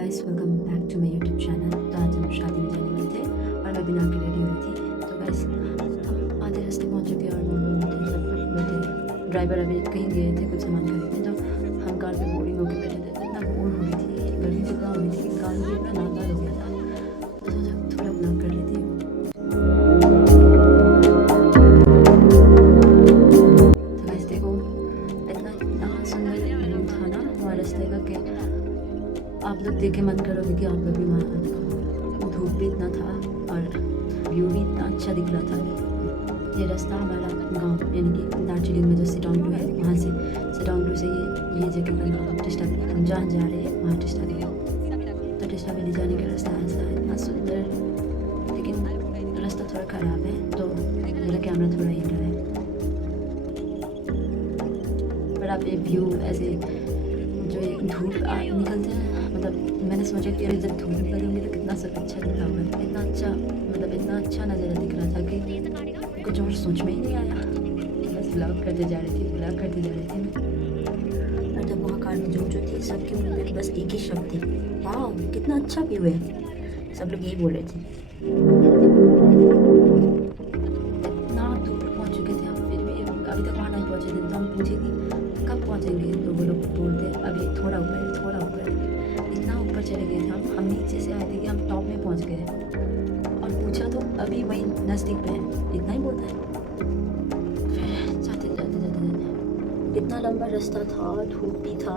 Guys, welcome back to my YouTube channel. तो आज हम शादी में जाने वाले थे और मैं बिना के रेडी हो रही थी। तो गाइस, हम आधे रास्ते पहुंच चुके हैं और हम टेंशन पर बैठे। ड्राइवर अभी कहीं गए थे कुछ सामान खरीदने, तो हम कार पे बोरिंग होकर बैठे थे। इतना बोर हो रही थी, गर्मी इतना हो रही थी कि गाल भी इतना लाल लाल हो गया था। तो सोचा थोड़ा ब्लॉग कर लेती हूँ। तो गाइस देखो, इतना इतना सुंदर व्यू था ना वहाँ रास्ते का कि आप लोग देख के मन करोगे कि आप लोग भी वहाँ आ जाओ। धूप भी इतना था और व्यू भी इतना अच्छा दिख रहा था। ये रास्ता हमारा गांव यानी कि दार्जिलिंग में जो सिटांगलू है, वहाँ से सिटांगलू से ये जगह का नाम टिस्टा वैली। हम जहाँ जा रहे हैं वहाँ टिस्टा वैली। तो टिस्टा वैली जाने का रास्ता ऐसा है, इतना सुंदर, लेकिन रास्ता थोड़ा ख़राब है तो मेरा कैमरा थोड़ा हिल रहा है। पर आप ये व्यू ऐसे जो ये धूप निकलते हैं, मतलब मैंने सोचा कि अरे जब धूप निकलेंगे तो कितना सब अच्छा दिखा होगा। इतना अच्छा, मतलब इतना अच्छा नज़ारा दिख रहा था कि कुछ और सोच में ही नहीं आया। बस ब्लॉग करते जा रही थी, ब्लॉग करते जा रही थी मैं। और जब वहाँ कार में जो थी, सबके मुँह पे बस एक ही शब्द थी, वाह कितना अच्छा व्यू है। सब लोग यही बोल रहे थे। इतना दूर पहुँच चुके थे हम, फिर भी अभी तक वहाँ नहीं पहुँचे थे। तो हम पूछे कि कब पहुँचेंगे, तो वो लोग बोलते अभी थोड़ा ऊपर है, थोड़ा ऊपर है। इतना ऊपर चले गए थे हम नीचे से आए थे कि हम टॉप में पहुँच गए। और पूछा तो अभी वही नज़दीक पे है, इतना ही बोलता है। फिर जाते जाते जाते जाते इतना लंबा रास्ता था, धूप भी था,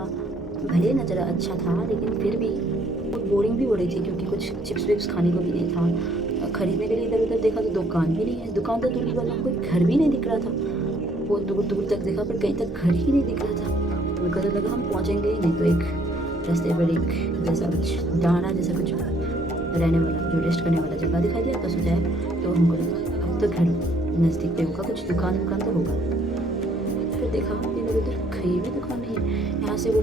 भले नज़ारा अच्छा था लेकिन फिर भी बहुत बोरिंग भी हो रही थी क्योंकि कुछ चिप्स विप्स खाने को भी नहीं था। खरीदने के लिए इधर उधर देखा तो दुकान भी नहीं है। दुकान तो दूर की बात, कोई घर भी नहीं दिख रहा था। बहुत दूर दूर तक देखा पर कहीं तक घर ही नहीं दिख रहा था। उनको तो लगा हम पहुँचेंगे ही नहीं। तो एक रास्ते पर एक जैसा कुछ डाना जैसा कुछ रहने वाला, जो रेस्ट करने वाला जगह दिखाई दिया। तो सोचा है, तो हमको लगा अब तो घर नज़दीक पे होगा, कुछ दुकान तो होगा। फिर देखा इधर उधर कहीं भी दुकान नहीं है। यहाँ से वो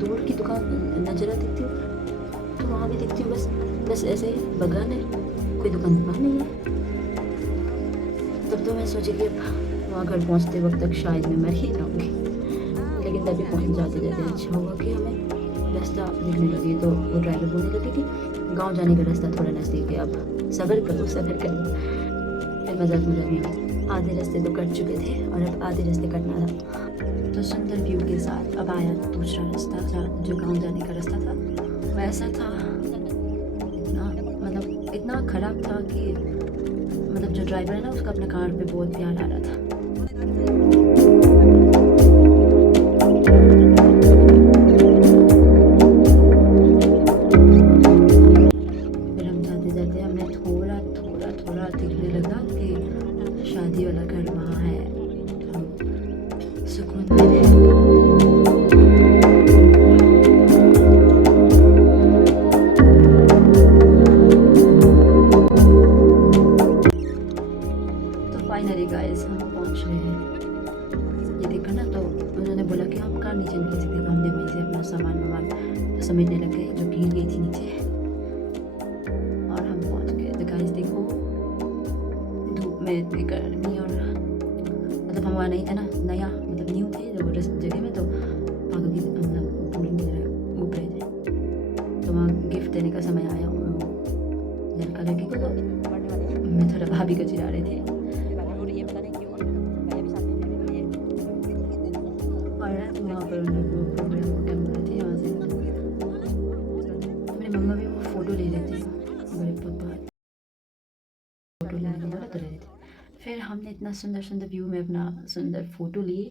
दूर की दुकान नजर दिखती हूँ तो वहाँ भी दिखती हूँ, बस ऐसे ही बगान है, कोई दुकान नहीं है। तब तो मैं सोची कि अब वहाँ घर पहुँचते वक्त तक शायद मैं मर ही जाऊँगी। लेकिन तभी पहुँच जाते जाते अच्छा हुआ कि हमें रास्ता दिखने लगी। तो वो ड्राइवर बोलने लगे कि गांव जाने का रास्ता थोड़ा नज़दीक है, अब सफ़र करो सफ़र करो। फिर मजाक में आधे रास्ते तो कट चुके थे और अब आधे रास्ते कटना था। तो सुंदर व्यू के साथ अब आया दूसरा रास्ता था, जो गांव जाने का रास्ता था। वैसा था, इतना ख़राब था कि मतलब जो ड्राइवर है ना, उसका अपने कार पे बहुत प्यार आ रहा था। फिर हम जाते जाते हमें थोड़ा थोड़ा थोड़ा दिखने लगा कि शादी वाला घर वहाँ है। हम सुकून में फाइनली गाइस हम पहुंच रहे हैं। ये देखा ना, तो उन्होंने बोला कि हम कार नीचे नहीं ले सकते। तो हमने वहीं से अपना सामान वामान समेटने लगे जो गिर गई थी नीचे, और हम पहुंच गए। तो गाइस देखो, धूप में इतनी गर्मी, और मतलब हम वहाँ नहीं थे ना, नया मतलब न्यू थे जो जगह में, तो पागल की मतलब बोरिंग की तरह घूम रहे थे। तो वहाँ गिफ्ट देने का समय आया लड़का लड़की को। तो मैं थोड़ा भाभी को चिढ़ा रही थी। वहाँ पर उन लोग प्रोग्राम वोग्राम हो रहे थे। यहाँ से मेरी मम्मा भी वो फ़ोटो ले रहे थे, बड़े पापा फ़ोटो लेने को बोला तो ले रहे थे। फिर हमने इतना सुंदर सुंदर व्यू में अपना सुंदर फ़ोटो लिए,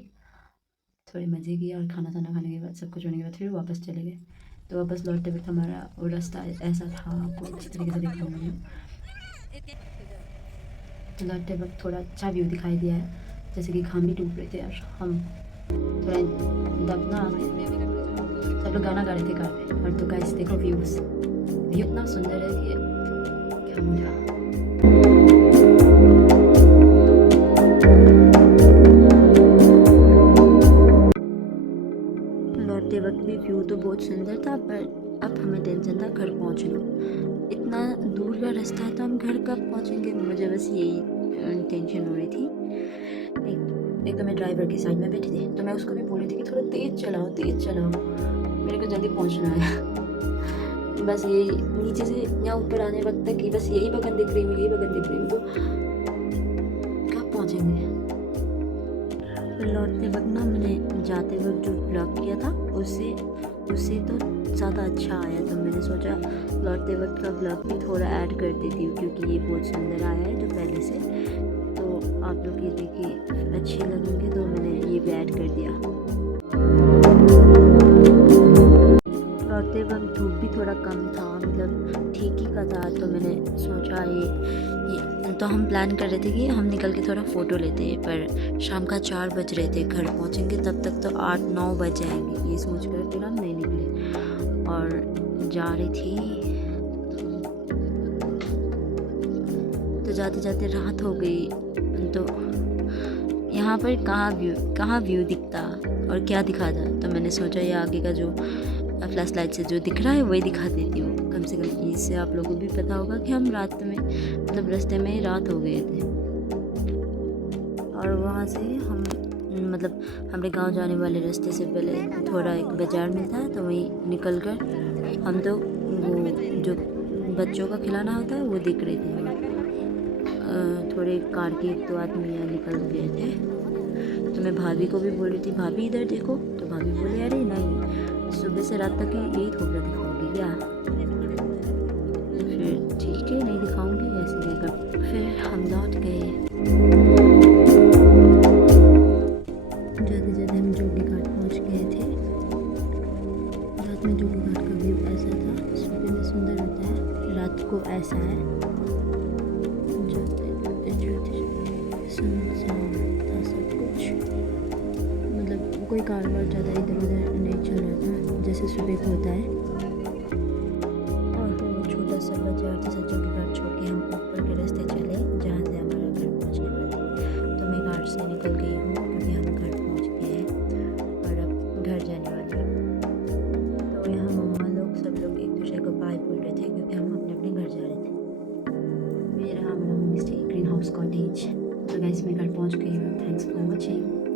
थोड़े मज़े किए, और खाना खाने के बाद सब कुछ होने के बाद फिर वापस चले गए। तो वापस लौटते वक्त हमारा वो रास्ता ऐसा था, आपको अच्छी तरीके से दिखाऊंगी। तो लौटते वक्त थोड़ा अच्छा व्यू दिखाई दिया है, जैसे कि घाम भी डूब रहे थे और हम थोड़ा दबना, सब लोग गाना गा रहे थे कार में। और तो गाइस देखो व्यू इतना सुंदर है कि क्या बोला। लौटते वक्त भी व्यू तो बहुत सुंदर था, पर अब हमें टेंशन था घर पहुंचना। इतना दूर का रास्ता है तो हम घर कब पहुंचेंगे, मुझे बस यही टेंशन हो रही थी। एक तो मैं ड्राइवर की साइड में बैठी थी, तो मैं उसको भी बोल रही थी कि थोड़ा तेज़ चलाओ तेज़ चलाओ, मेरे को जल्दी पहुंचना है। बस यही नीचे से यहाँ ऊपर आने वक्त तक ही बस यही बगन दिख रही हूँ, यही बगन दिख रही हूँ, तो कब पहुँचेंगे। लौटते वक्त ना मैंने जाते वक्त जो ब्लॉग किया था उससे तो ज़्यादा अच्छा आया, तो मैंने सोचा लौटते वक्त का ब्लॉग भी थोड़ा ऐड कर देती हूँ, क्योंकि ये बहुत सुंदर आया है जो पहले से, तो आप लोग ये देखिए अच्छे लगेंगे, तो मैंने ये भी ऐड कर दिया। लौटते वक्त धूप भी थोड़ा कम था, मतलब ठीक ही का था, तो मैंने सोचा ये तो हम प्लान कर रहे थे कि हम निकल के थोड़ा फ़ोटो लेते हैं, पर शाम का 4 बज रहे थे, घर पहुंचेंगे तब तक तो 8-9 बज जाएंगे, ये सोच कर फिर हम नहीं निकले और जा रही थी। तो जाते जाते रात हो गई, तो यहाँ पर कहाँ व्यू दिखता और क्या दिखा था, तो मैंने सोचा ये आगे का जो फ्लैश लाइट से जो दिख रहा है वही दिखा देती हूँ, कम से कम इससे आप लोगों को भी पता होगा कि हम रात में मतलब रास्ते में ही रात हो गए थे। और वहाँ से हम मतलब हमारे गांव जाने वाले रास्ते से पहले थोड़ा एक बाज़ार मिलता है, तो वहीं निकल कर हम तो वो जो बच्चों का खिलाना होता है वो देख रहे थे। थोड़े कार के 1-2 आदमी यहाँ निकल गए थे, तो मैं भाभी को भी बोल रही थी भाभी इधर देखो, तो भाभी बोले अरे नहीं, सुबह से रात तक यही थोड़ा दिखाओगी क्या, फिर ठीक है नहीं दिखाऊंगी ऐसे कहकर फिर हम लौट गए। जाते जाते हम जोगी घाट पहुँच गए थे। रात में जोगी घाट का व्यू ऐसा था, सुबह में सुंदर होता है, रात को ऐसा है, सुनसान था सब कुछ, मतलब कोई कारोबार ज़्यादा इधर उधर नहीं चल रहा था जैसे सुबह को होता है। और वो छोटा सा बाजार जैसा जोगी घाट छोड़ के हम ऊपर के रास्ते चले जहाँ से हमारा घर पहुँचने वाला, तो मैं घाट से निकल गई हूँ क्योंकि हम घर पहुँच गए हैं और अब घर जाने वाले हैं। तो यहाँ मम्मा लोग सब लोग एक दूसरे को बाय बोल रहे थे क्योंकि हम अपने अपने घर जा रहे थे। मेरा हमारा home stay green house cottage. तो गाइस मैं घर पहुँच गई हूँ। Thanks for watching.